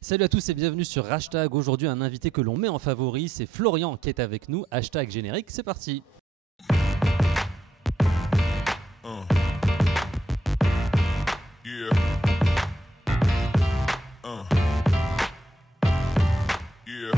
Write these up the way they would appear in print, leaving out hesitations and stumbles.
Salut à tous et bienvenue sur Hashtag. Aujourd'hui, un invité que l'on met en favori, c'est Florian qui est avec nous. Hashtag générique, c'est parti. Yeah. Yeah.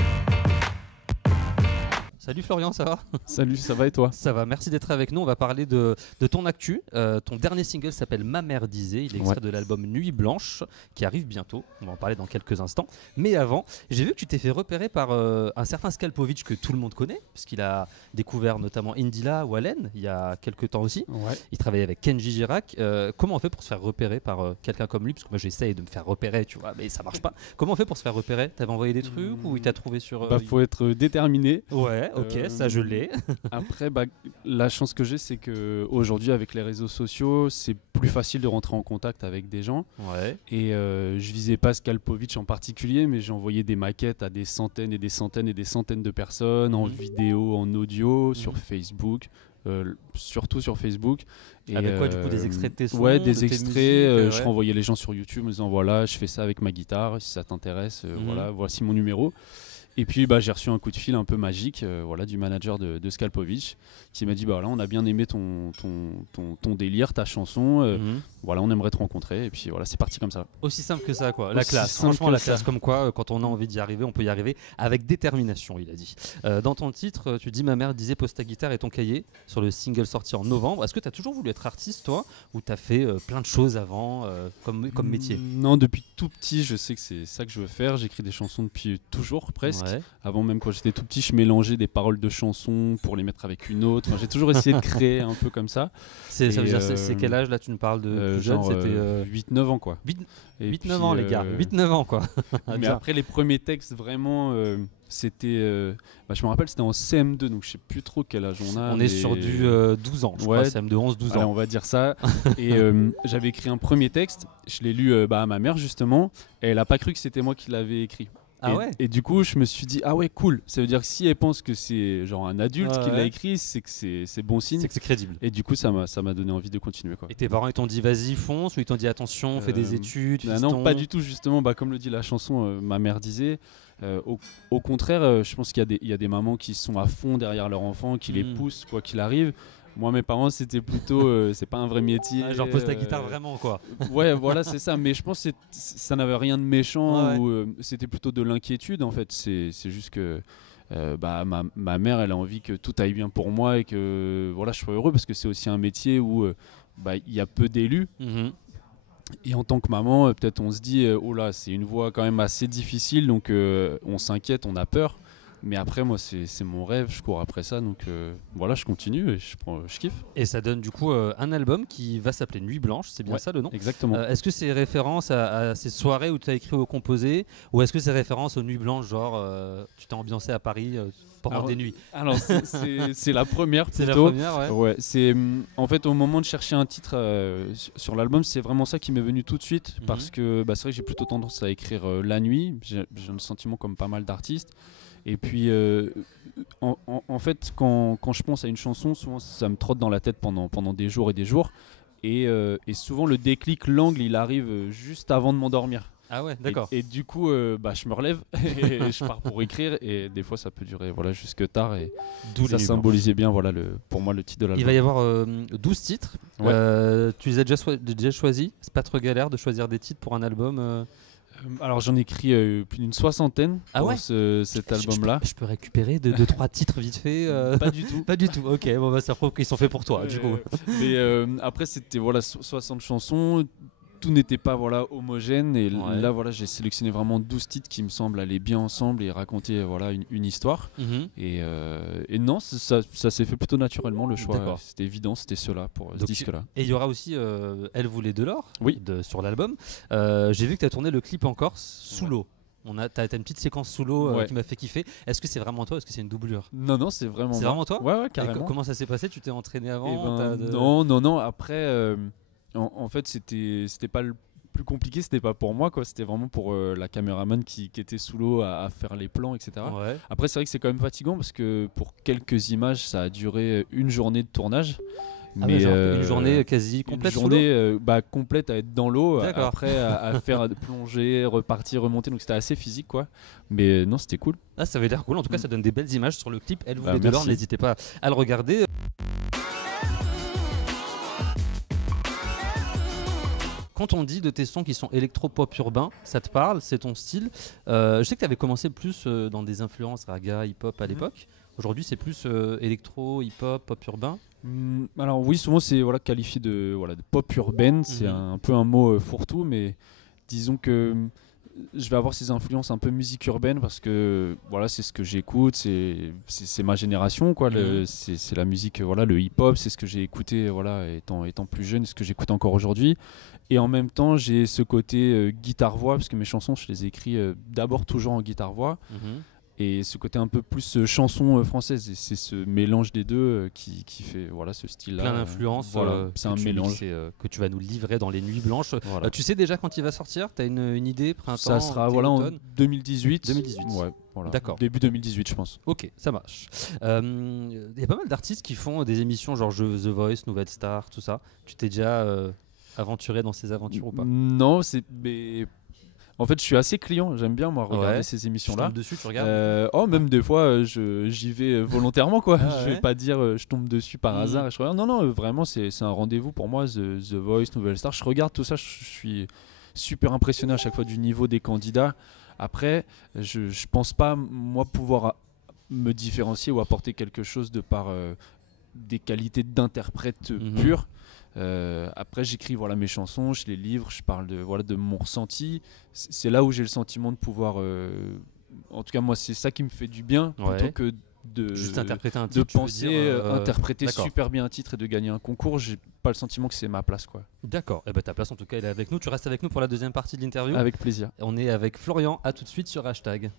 Salut Florian, ça va? Salut, ça va et toi? Ça va, merci d'être avec nous. On va parler de ton actu. Ton dernier single s'appelle Ma mère disait. Il est extrait de l'album Nuit Blanche qui arrive bientôt. On va en parler dans quelques instants. Mais avant, j'ai vu que tu t'es fait repérer par un certain Skalpovic que tout le monde connaît, puisqu'il a découvert notamment Indila Wallen il y a quelques temps aussi. Ouais. Il travaillait avec Kenji Girac. Comment on fait pour se faire repérer par quelqu'un comme lui? Parce que moi j'essaye de me faire repérer, tu vois, mais ça marche pas. Comment on fait pour se faire repérer? T'avais envoyé des trucs ou il t'a trouvé sur... Faut être déterminé. Ouais, ok, ça je l'ai. Après, la chance que j'ai, c'est qu'aujourd'hui, avec les réseaux sociaux, c'est plus facile de rentrer en contact avec des gens. Ouais. Et je visais pas Skalpovic en particulier, mais j'ai envoyé des maquettes à des centaines et des centaines et des centaines de personnes, en vidéo, en audio, sur Facebook. Surtout sur Facebook. Et avec quoi, du coup, des extraits de tes sons? Ouais, des de tes extraits. musiques, Je renvoyais les gens sur YouTube en me disant voilà, je fais ça avec ma guitare, si ça t'intéresse, voilà, voici mon numéro. Et puis j'ai reçu un coup de fil un peu magique du manager de Skalpovic qui m'a dit là on a bien aimé ton délire, ta chanson, voilà, on aimerait te rencontrer. Et puis voilà, c'est parti comme ça. Aussi simple que ça, quoi. La Aussi classe, simple franchement, que la ça. classe, comme quoi, quand on a envie d'y arriver, on peut y arriver avec détermination, il a dit. Dans ton titre, tu dis Ma mère disait pose ta guitare et ton cahier sur le single sorti en novembre. Est-ce que tu as toujours voulu être artiste, toi, ou tu as fait plein de choses avant comme métier? Non, depuis tout petit, je sais que c'est ça que je veux faire. J'écris des chansons depuis toujours, presque. Ouais. Avant même, quand j'étais tout petit, je mélangeais des paroles de chansons pour les mettre avec une autre. Enfin, j'ai toujours essayé de créer un peu comme ça. Ça veut dire, c'est quel âge là tu nous parles de plus jeune? C'était 8-9 ans, quoi. 8-9 ans, les gars. 8-9 ans, quoi. Mais après, les premiers textes, vraiment, c'était... je me rappelle, c'était en CM2, donc je sais plus trop quel âge on a. On est sur du 12 ans, je crois, CM2, 11-12 Allez, ans. on va dire ça. Et j'avais écrit un premier texte, je l'ai lu à ma mère, justement, et elle a pas cru que c'était moi qui l'avais écrit. Ah ouais. Et du coup, je me suis dit, ah ouais, cool. Ça veut dire que si elle pense que c'est genre un adulte qui l'a écrit, c'est que c'est bon signe. C'est que c'est crédible. Et du coup, ça m'a donné envie de continuer, quoi. Et tes parents, ils t'ont dit vas-y, fonce, ou ils t'ont dit attention, fais des études? Non, pas du tout, justement. Comme le dit la chanson, ma mère disait. Au contraire, je pense qu'il y a des mamans qui sont à fond derrière leur enfant, qui les poussent, quoi qu'il arrive. Moi, mes parents, c'était plutôt, c'est pas un vrai métier. Genre pose ta guitare vraiment, quoi. Ouais, voilà, c'est ça. Mais je pense que ça n'avait rien de méchant, Ouais. ou c'était plutôt de l'inquiétude, en fait. C'est juste que ma mère, elle a envie que tout aille bien pour moi et que voilà, je sois heureux, parce que c'est aussi un métier où il y a peu d'élus. Et en tant que maman, peut-être on se dit oh là, c'est une voie quand même assez difficile, donc on s'inquiète, on a peur. Mais après, moi, c'est mon rêve, je cours après ça, donc voilà, je continue et je kiffe. Et ça donne du coup un album qui va s'appeler Nuit Blanche, c'est bien ça le nom? Exactement. Est-ce que c'est référence à ces soirées où tu as écrit ou composé, ou est-ce que c'est référence aux Nuits Blanches, genre tu t'es ambiancé à Paris pendant des nuits? Alors, c'est la première plutôt. C'est la première, ouais. Ouais, c'est en fait au moment de chercher un titre sur l'album, c'est vraiment ça qui m'est venu tout de suite, parce que c'est vrai que j'ai plutôt tendance à écrire la nuit. J'ai un sentiment comme pas mal d'artistes. Et puis, en fait, quand je pense à une chanson, souvent ça me trotte dans la tête pendant des jours et des jours. Et souvent, le déclic, l'angle, il arrive juste avant de m'endormir. Ah ouais, d'accord. Et du coup, je me relève et je pars pour écrire. Et des fois, ça peut durer jusque tard. Et D'où ça symbolisait bien pour moi le titre de l'album. Il va y avoir 12 titres. Ouais. Tu les as déjà choisis? C'est pas trop galère de choisir des titres pour un album? Alors j'en ai écrit plus d'une 60aine pour cet album-là. Je peux récupérer 2-3 titres vite fait? Pas du tout. Pas du tout, ok. Bon, ça prouve qu'ils sont faits pour toi, du coup. Mais après, c'était 60 chansons. Tout n'était pas homogène. Et là, j'ai sélectionné vraiment 12 titres qui me semblent aller bien ensemble et raconter une histoire. Et non, ça s'est fait plutôt naturellement, le choix. D'accord. C'était évident, c'était cela pour ce disque-là. Et il y aura aussi Elle voulait de l'or sur l'album. J'ai vu que tu as tourné le clip en Corse, sous l'eau. T'as une petite séquence sous l'eau qui m'a fait kiffer. Est-ce que c'est vraiment toi? Est-ce que c'est une doublure? Non, c'est vraiment C'est moi. vraiment toi? Ouais, carrément. Comment ça s'est passé? Tu t'es entraîné avant? Non. Après, en fait, c'était pas le plus compliqué, c'était pas pour moi, quoi. C'était vraiment pour la caméraman qui était sous l'eau à faire les plans, etc. Ouais. Après, c'est vrai que c'est quand même fatigant parce que pour quelques images, ça a duré une journée de tournage. Mais genre une journée quasi complète une sous l'eau. journée complète à être dans l'eau, D'accord. après à faire plonger, repartir, remonter. Donc c'était assez physique, quoi. Mais non, c'était cool. Ah, ça avait l'air cool. En tout cas, ça donne des belles images sur le clip. Elle voulait Bah, de l'or. merci. N'hésitez pas à le regarder. Quand on dit de tes sons qui sont électro-pop urbain, ça te parle, c'est ton style. Je sais que tu avais commencé plus dans des influences raga, hip-hop à l'époque. Aujourd'hui, c'est plus électro, hip-hop, pop urbain. Alors oui, souvent c'est qualifié de pop urbaine. C'est un peu un mot fourre-tout, mais disons que je vais avoir ces influences un peu musique urbaine parce que c'est ce que j'écoute, c'est ma génération, quoi. C'est la musique, le hip-hop, c'est ce que j'ai écouté étant plus jeune, ce que j'écoute encore aujourd'hui. Et en même temps, j'ai ce côté guitare-voix, parce que mes chansons, je les écris d'abord toujours en guitare-voix. Et ce côté un peu plus chanson française, et c'est ce mélange des deux qui fait ce style-là. Plein d'influences. C'est un mélange. Que tu vas nous livrer dans les Nuits Blanches. Tu sais déjà quand il va sortir? Tu as une idée, printemps? Ça sera en 2018. 2018. Ouais, voilà. D'accord. Début 2018, je pense. Ok, ça marche. Il y a pas mal d'artistes qui font des émissions genre The Voice, Nouvelle Star, tout ça. Tu t'es déjà aventuré dans ces aventures ou pas? Non, mais en fait, je suis assez client. J'aime bien moi regarder ces Tu émissions-là. tombes dessus, tu regardes? Même des fois, j'y vais volontairement, quoi. Ah, Je vais pas dire je tombe dessus par hasard et je regarde. Non, vraiment, c'est un rendez-vous pour moi. The Voice, Nouvelle Star. Je regarde tout ça. Je suis super impressionné à chaque fois du niveau des candidats. Après, je pense pas moi pouvoir me différencier ou apporter quelque chose de par des qualités d'interprète pure. Après j'écris mes chansons, je les livre, je parle de mon ressenti. C'est là où j'ai le sentiment de pouvoir en tout cas moi c'est ça qui me fait du bien plutôt que de juste interpréter un titre, de penser interpréter d'accord. super bien un titre et de gagner un concours. J'ai pas le sentiment que c'est ma place, quoi. D'accord, ta place en tout cas elle est avec nous. Tu restes avec nous pour la deuxième partie de l'interview? Avec plaisir. On est avec Florian, à tout de suite sur Hashtag.